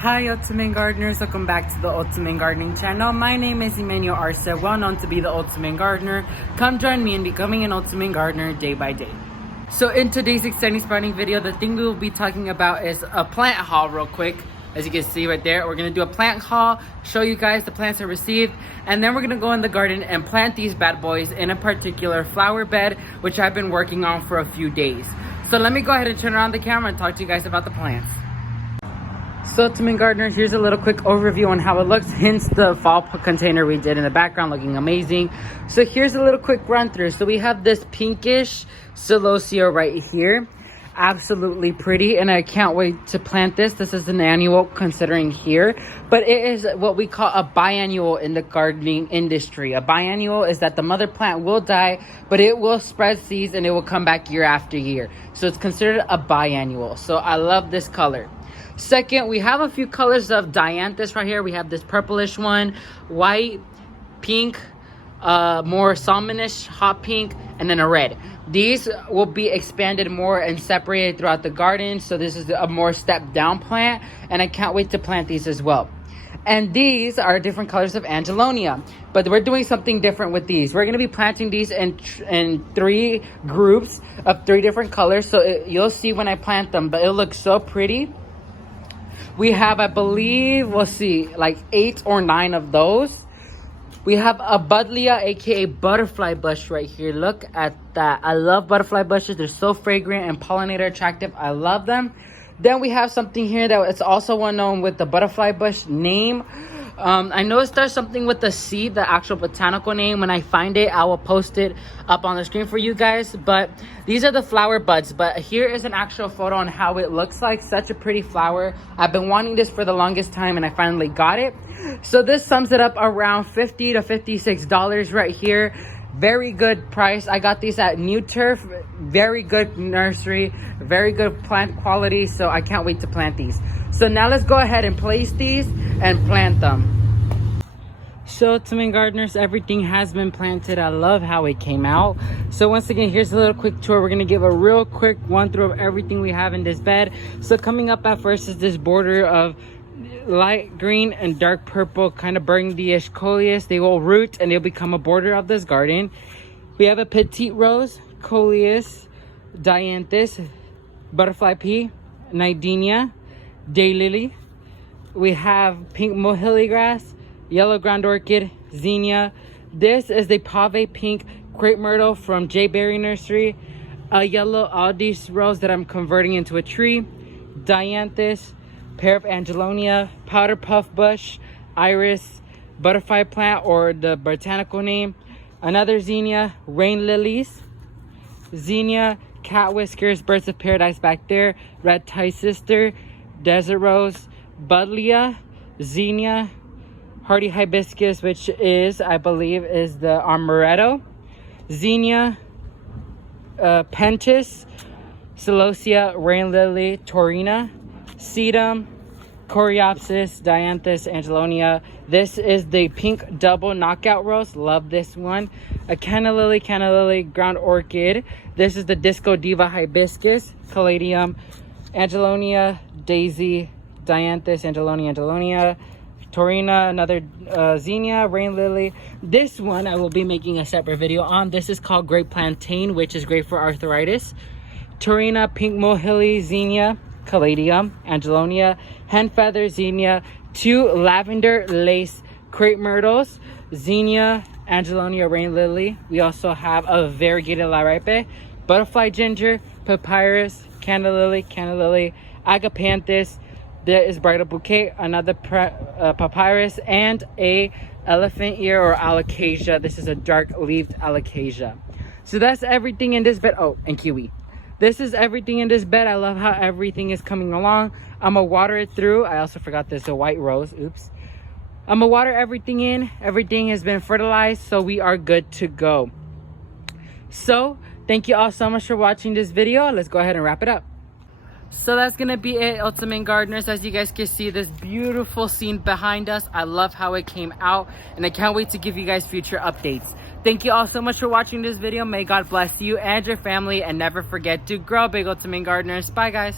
Hi Ultimate Gardeners, welcome back to the Ultimate Gardening channel. My name is Emmanuel Arce, well known to be the Ultimate Gardener. Come join me in becoming an Ultimate Gardener day by day. So in today's exciting sprouting video, the thing we will be talking about is a plant haul real quick. As you can see right there, we're gonna do a plant haul, show you guys the plants I received, and then we're gonna go in the garden and plant these bad boys in a particular flower bed, which I've been working on for a few days. So let me go ahead and turn around the camera and talk to you guys about the plants. So Ultimate Gardeners, here's a little quick overview on how it looks, hence the fall container we did in the background looking amazing. So here's a little quick run through. So we have this Pinkish Celosio right here. Absolutely pretty, and I can't wait to plant this. This is an annual considering here, but it is what we call a biannual in the gardening industry. A biannual is that the mother plant will die, but it will spread seeds and it will come back year after year. So it's considered a biannual. So I love this color. Second, we have a few colors of dianthus right here. We have this purplish one, white, pink, more salmonish, hot pink, and then a red. These will be expanded more and separated throughout the garden. So this is a more stepped down plant, and I can't wait to plant these as well. And these are different colors of Angelonia, but we're doing something different with these. We're going to be planting these in three groups of three different colors. So you'll see when I plant them, but it looks so pretty. We have, I believe, we'll see, like 8 or 9 of those. We have a Budlia, aka butterfly bush right here. Look at that. I love butterfly bushes. They're so fragrant and pollinator attractive. I love them. Then we have something here that it's also well known with the butterfly bush name. I noticed there's something with the C, the actual botanical name. When I find it, I will post it up on the screen for you guys. But these are the flower buds. But here is an actual photo on how it looks like. Such a pretty flower. I've been wanting this for the longest time and I finally got it. So this sums it up around $50 to $56 right here. Very good price. I got these at Nuturf. Very good nursery, very good plant quality. So I can't wait to plant these. So now let's go ahead and place these and plant them. So Ultimate Gardeners, everything has been planted. I love how it came out. So once again, here's a little quick tour. We're gonna give a real quick run through of everything we have in this bed. So coming up at first is this border of light green and dark purple kind of burgundy-ish coleus. They will root and they'll become a border of this garden. We have a petite rose, coleus, dianthus, butterfly pea, nidenia, daylily. We have pink mohilly grass, yellow ground orchid, zinnia. This is the pave pink crepe myrtle from J Berry Nursery, a yellow Aldis rose that I'm converting into a tree, dianthus, pair of Angelonia, powder puff bush, iris, butterfly plant or the botanical name, another zinnia, rain lilies, zinnia, cat whiskers, birds of paradise back there, red tie sister, desert rose, Budlia, zinnia, hardy hibiscus, which is, I believe, is the amaretto, zinnia, Pinkish Celosio, rain lily, taurina, sedum, coreopsis, dianthus, angelonia. This is the pink double knockout rose. Love this one. A canna lily, ground orchid. This is the disco diva hibiscus, caladium, angelonia, daisy, dianthus, angelonia, taurina, another zinnia, rain lily. This one I will be making a separate video on. This is called grape plantain, which is great for arthritis. Taurina, pink mohilly, zinnia, caladium, angelonia, hen feather, zinnia, 2 lavender lace crepe myrtles, zinnia, angelonia, rain lily. We also have a variegated laripe, butterfly ginger, papyrus, canna lily, agapanthus. There is bridal bouquet, another papyrus, and a elephant ear or alocasia. This is a dark leaved alocasia. So that's everything in this bed. Oh, and kiwi. This is everything in this bed. I love how everything is coming along. I'm gonna water it through. I also forgot there's a white rose. Oops. I'm gonna water everything in. Everything has been fertilized, so we are good to go. So thank you all so much for watching this video. Let's go ahead and wrap it up. So that's gonna be it, Ultimate Gardeners. As you guys can see, this beautiful scene behind us. I love how it came out, and I can't wait to give you guys future updates. Thank you all so much for watching this video. May God bless you and your family, and never forget to grow big, Ultimate Gardeners. Bye guys.